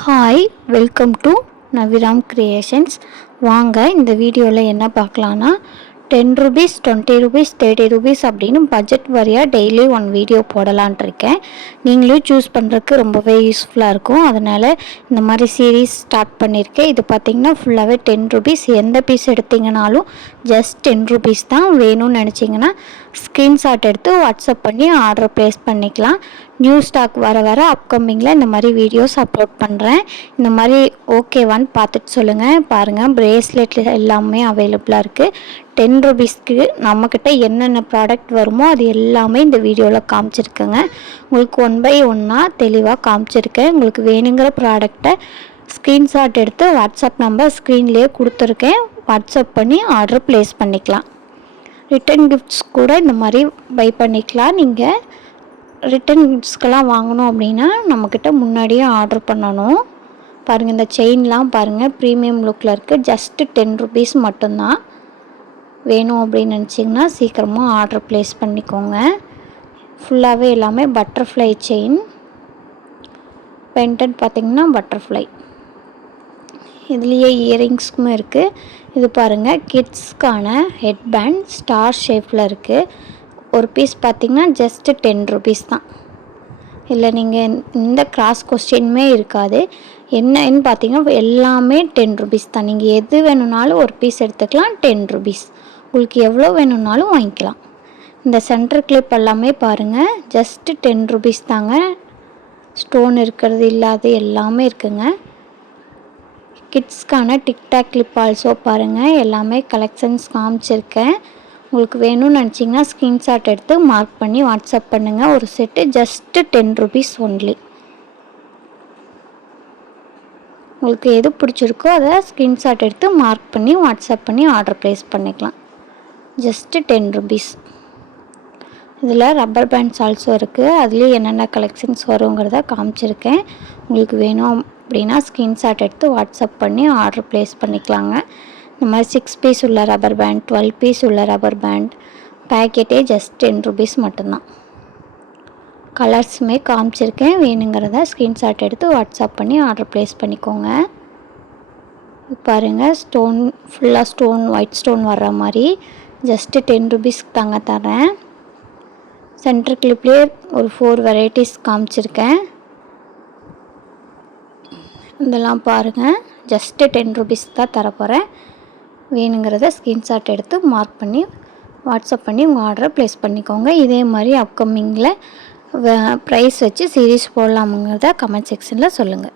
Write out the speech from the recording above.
Hi, welcome to Naviram creations. வாங்க இந்த வீடியோவில் என்ன பார்க்கலான்னா, 10 ரூபீஸ், 20 ரூபீஸ், 30 ரூபீஸ் அப்படின்னு பட்ஜெட் வரியாக டெய்லி ஒன் வீடியோ போடலான்ட்டு இருக்கேன். நீங்களும் சூஸ் பண்ணுறதுக்கு ரொம்பவே யூஸ்ஃபுல்லாக இருக்கும். அதனால் இந்த மாதிரி சீரீஸ் ஸ்டார்ட் பண்ணியிருக்கேன். இது பார்த்திங்கன்னா ஃபுல்லாகவே 10 ரூபீஸ். எந்த பீஸ் எடுத்திங்கனாலும் ஜஸ்ட் 10 ரூபீஸ் தான். வேணும்னு நினச்சிங்கன்னா ஸ்க்ரீன்ஷாட் எடுத்து வாட்ஸ்அப் பண்ணி ஆர்டர் ப்ளேஸ் பண்ணிக்கலாம். நியூ ஸ்டாக் வர அப்கமிங்கில் இந்த மாதிரி வீடியோஸ் அப்லோட் பண்ணுறேன். இந்த மாதிரி ஓகேவான்னு பார்த்துட்டு சொல்லுங்கள். பாருங்கள், ப்ரேஸ்லெட்டில் எல்லாமே அவைலபிளாக இருக்குது. 10 ரூபீஸ்க்கு நம்மக்கிட்ட என்னென்ன ப்ராடக்ட் வருமோ அது எல்லாமே இந்த வீடியோவில் காமிச்சிருக்கேங்க. உங்களுக்கு 1 by 1 தெளிவாக காமிச்சிருக்கேன். உங்களுக்கு வேணுங்கிற ப்ராடக்டை ஸ்க்ரீன்ஷாட் எடுத்து வாட்ஸ்அப் நம்பர் ஸ்க்ரீன்லேயே கொடுத்துருக்கேன். வாட்ஸ்அப் பண்ணி ஆர்டர் ப்ளேஸ் பண்ணிக்கலாம். ரிட்டன் கிஃப்ட்ஸ் கூட இந்த மாதிரி பை பண்ணிக்கலாம். நீங்கள் ரிட்டன் கிஃப்ட்ஸ்க்கெல்லாம் வாங்கணும் அப்படின்னா நம்மக்கிட்ட முன்னாடியே ஆர்டர் பண்ணணும். பாருங்கள், இந்த செயின்லாம் பாருங்கள், ப்ரீமியம் லுக்கில் இருக்குது. ஜஸ்ட்டு 10 ரூபீஸ் மட்டும்தான். வேணும் அப்படின்னு நினச்சிங்கன்னா சீக்கிரமாக ஆர்டர் ப்ளேஸ் பண்ணிக்கோங்க. ஃபுல்லாகவே எல்லாமே பட்டர்ஃப்ளை செயின். பென்டன்ட் பார்த்திங்கன்னா பட்டர்ஃப்ளை. இதுலேயே இயரிங்ஸும் இருக்குது. இது பாருங்கள், கிட்ஸ்க்கான ஹெட் பேண்ட் ஸ்டார் ஷேப்பில் இருக்குது. ஒரு பீஸ் பார்த்திங்கன்னா ஜஸ்ட்டு 10 ரூபீஸ் தான். இல்லை நீங்கள் இந்த கிராஸ் கொஸ்டினுமே இருக்காது. என்னன்னு பார்த்தீங்கன்னா எல்லாமே 10 ரூபீஸ் தான். நீங்கள் எது வேணும்னாலும் ஒரு பீஸ் எடுத்துக்கலாம். 10 ரூபீஸ். உங்களுக்கு எவ்வளோ வேணும்னாலும் வாங்கிக்கலாம். இந்த சென்டர் கிளிப் எல்லாமே பாருங்கள், ஜஸ்ட்டு 10 ரூபீஸ் தாங்க. ஸ்டோன் இருக்கிறது இல்லாத எல்லாமே இருக்குங்க. கிட்ஸ்க்கான டிக்டாக் கிளிப் ஆல்சோ பாருங்கள், எல்லாமே கலெக்ஷன்ஸ் காமிச்சிருக்கேன். உங்களுக்கு வேணும்னு நினச்சிங்கன்னா ஸ்க்ரீன்ஷாட் எடுத்து மார்க் பண்ணி வாட்ஸ்அப் பண்ணுங்கள். ஒரு செட்டு ஜஸ்ட்டு 10 ரூபீஸ் ஒன்லி. உங்களுக்கு எது பிடிச்சிருக்கோ அதை ஸ்க்ரீன்ஷாட் எடுத்து மார்க் பண்ணி வாட்ஸ்அப் பண்ணி ஆர்டர் ப்ளேஸ் பண்ணிக்கலாம். Just 10 rupees. இதில் ரப்பர் பேண்ட்ஸ் ஆல்சோ இருக்குது. அதுலேயும் என்னென்ன கலெக்ஷன்ஸ் வருங்கிறத காமிச்சிருக்கேன். உங்களுக்கு வேணும் அப்படின்னா ஸ்க்ரீன்ஷாட் எடுத்து வாட்ஸ்அப் பண்ணி ஆர்டர் ப்ளேஸ் பண்ணிக்கலாங்க. இந்த மாதிரி 6 பீஸ் உள்ள ரப்பர் பேண்ட், 12 பீஸ் உள்ள ரப்பர் பேண்ட் பேக்கெட்டே ஜஸ்ட் 10 ரூபீஸ் மட்டும்தான். கலர்ஸுமே காமிச்சிருக்கேன். வேணுங்கிறத ஸ்க்ரீன்ஷாட் எடுத்து வாட்ஸ்அப் பண்ணி ஆர்டர் ப்ளேஸ் பண்ணிக்கோங்க. பாருங்கள், ஸ்டோன் ஃபுல்லாக ஸ்டோன், ஒயிட் ஸ்டோன் வர்ற மாதிரி ஜஸ்ட்டு 10 ரூபீஸ்க்கு தாங்க தரேன். சென்டர் கிளிப்லேயே ஒரு 4 வெரைட்டிஸ் காமிச்சிருக்கேன். இதெல்லாம் பாருங்கள், ஜஸ்ட்டு 10 ரூபீஸ் தான் தரப்போகிறேன். வேணுங்கிறத ஸ்க்ரீன்ஷாட் எடுத்து மார்க் பண்ணி வாட்ஸ்அப் பண்ணி உங்கள் ஆர்டரை ப்ளேஸ் பண்ணிக்கோங்க. இதே மாதிரி அப்கமிங்கில் ப்ரைஸ் வச்சு சீரீஸ் போடலாமுங்கிறத கமெண்ட் செக்ஷனில் சொல்லுங்கள்.